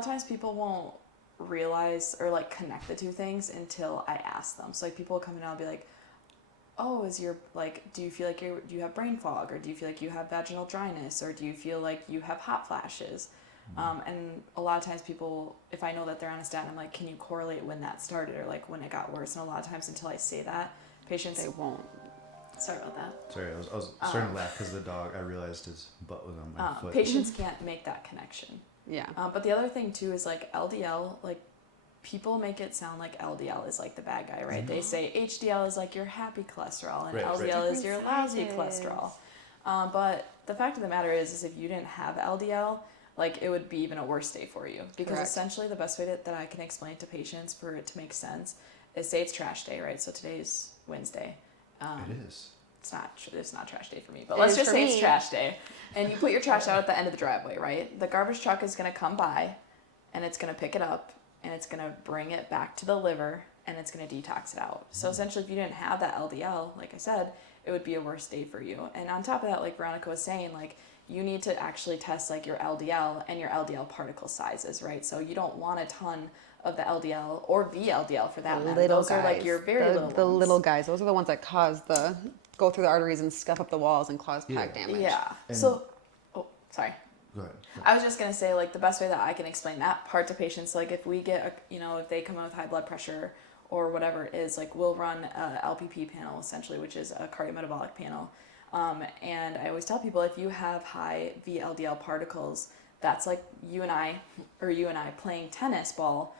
of times people won't realize or like connect the two things until I ask them. So like people will come in and I'll be like, oh, is your like, do you feel like do you have brain fog, or do you feel like you have vaginal dryness, or do you feel like you have hot flashes? And a lot of times people, if I know that they're on a statin, I'm like, can you correlate when that started or like when it got worse? And a lot of times until I say that, patients, They won't. Sorry about that. Sorry, I was starting to laugh because the dog, I realized his butt was on my foot. Patients can't make that connection. Yeah. But the other thing too is like LDL, like people make it sound like LDL is like the bad guy, right? They say HDL is like your happy cholesterol and LDL is your lousy cholesterol. But the fact of the matter is if you didn't have LDL, like it would be even a worse day for you, because essentially the best way that I can explain it to patients for it to make sense is, say it's trash day, right? So today's Wednesday. It is. It's not trash day for me, but let's just say it's trash day. And you put your trash out at the end of the driveway, right? The garbage truck is going to come by and it's going to pick it up and it's going to bring it back to the liver and it's going to detox it out. So essentially, if you didn't have that LDL, like I said, it would be a worse day for you. And on top of that, like Veronica was saying, like you need to actually test like your LDL and your LDL particle sizes, right? So you don't want a ton of the LDL or VLDL for that matter. Those are like your very little ones. The little guys. Those are the ones that go through the arteries and scuff up the walls and cause plaque damage. Yeah. And so, sorry. Go ahead. I was just going to say, like, the best way that I can explain that part to patients, like, if we get, if they come in with high blood pressure or whatever it is, like, we'll run a LPP panel, essentially, which is a cardiometabolic panel. And I always tell people, if you have high VLDL particles, that's like you and I playing tennis ball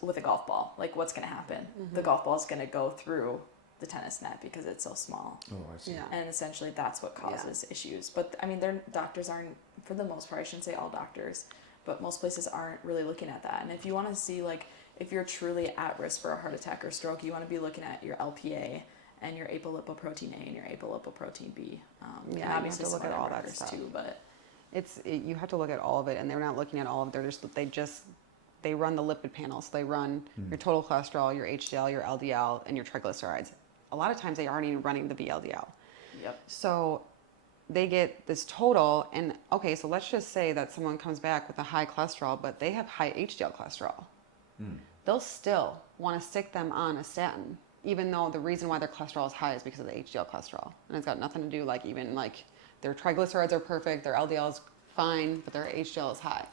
with a golf ball. Like, what's going to happen? Mm-hmm. The golf ball is going to go through the tennis net because it's so small. Oh, I see. Yeah. And essentially that's what causes issues. But I mean, doctors aren't, for the most part, I shouldn't say all doctors, but most places aren't really looking at that. And if you want to see, like, if you're truly at risk for a heart attack or stroke, you want to be looking at your LPA and your apolipoprotein A and your apolipoprotein B. And obviously you have to look at all that markers stuff too, but you have to look at all of it, and they're not looking at all of it. They run the lipid panel. So they run your total cholesterol, your HDL, your LDL, and your triglycerides. A lot of times they aren't even running the VLDL. Yep. So they get this total, and okay, so let's just say that someone comes back with a high cholesterol, but they have high HDL cholesterol. They'll still want to stick them on a statin, even though the reason why their cholesterol is high is because of the HDL cholesterol. And it's got nothing to do, like, even like their triglycerides are perfect, their LDL is fine, but their HDL is high.